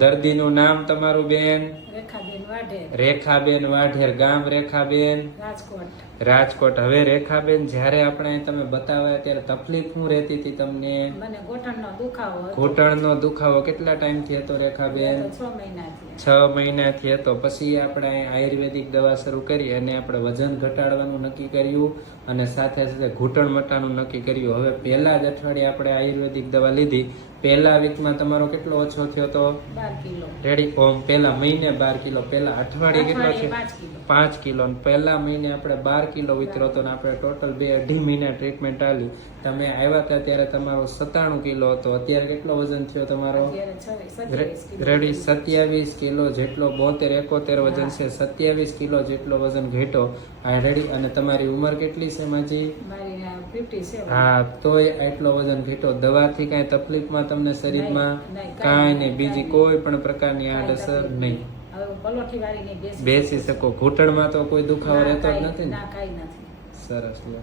દર્દીનું નામ તમારું બેન? રેખાબેન વાઢેર. રેખાબેન વાઢેર. ગામ રેખાબેન? રાજકોટ. રાજકોટ. હવે રેખાબેન, જ્યારે આપણે અહીં તમે બતાવ્યા ત્યારે તકલીફ શું રહેતી હતી તમને? મને ઘૂંટણનો દુખાવો હતો. ઘૂંટણનો દુખાવો કેટલા ટાઈમથી હતો રેખાબેન? 6 મહિનાથી. 6 મહિનાથી હતો. પછી આપણે અહીં આયુર્વેદિક દવા શરૂ કરી અને આપણે વજન ઘટાડવાનું નક્કી કર્યું અને સાથે સાથે ઘૂંટણ મટાનું નક્કી કર્યું. હવે પહેલા જ અઠવાડિયે આપણે આયુર્વેદિક દવા લીધી. પહેલા વીકમાં તમારો કેટલો ઓછો થયો હતો? 12 કિલો. રેડી ઓમ. પહેલા મહિને 12 કિલો. પહેલા અઠવાડિયે કેટલો છે? 5 કિલો. 5 કિલો. પહેલા મહિને આપણે 12 કિલો ઉતર્યો હતો અને આપણે ટોટલ 2.5 મહિના ટ્રીટમેન્ટ આલી. તમે આવ્યા હતા ત્યારે તમારો 97 કિલો હતો. અત્યારે કેટલો વજન થયો તમારો? રેડી 27 કિલો જેટલો. 72 71 વજન છે. 27 કિલો જેટલો વજન ઘટ્યો. આ રેડી. અને તમારી ઉંમર કેટલી છે માજી? મારી 57. હા, તોય આટલો વજન ઘટ્યો. દવાથી કાંઈ તકલીફમાં તમને શરીરમાં કાંઈ નહીં, બીજી કોઈ પણ પ્રકારની આડઅસર નહીં. હવે પલોઠી વાળીને બેસી શકો. ઘૂંટણમાં તો કોઈ દુખાવો રહેતો જ નથી ને? ના, કાંઈ નથી. સરસ લો.